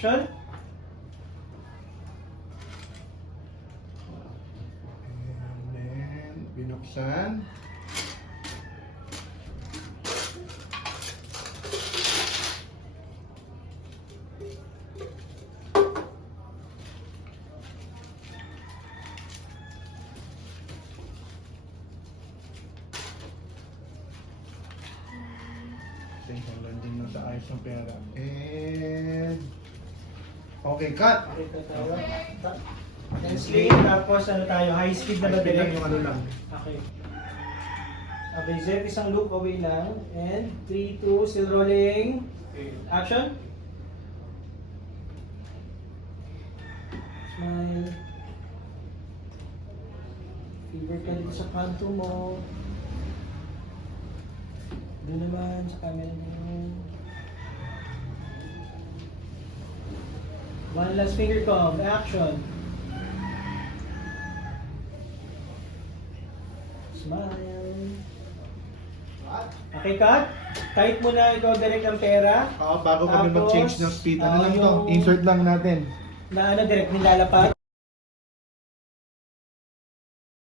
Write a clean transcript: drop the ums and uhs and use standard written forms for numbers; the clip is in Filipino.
Action. And then, binuksan. Hanggang din na sa ayos ng pera. And... Okay, cut! Okay, ito tayo. Then sling, tapos ano tayo, high speed na ba High speed lang direct? yung ano lang. Okay. Okay, Zep, isang loop away lang. And 3, 2, still rolling. Action. Smile. Fever ka dito sa kanto mo. Doon naman sa camera mo. One last finger comb. Action. Smile. Okay, cut. Tight mo na ikaw direct ang pera. Bago kami Tapos, mag-change ng speed. Ano lang to? yung- Insert lang natin. Na ano direct nilalapat.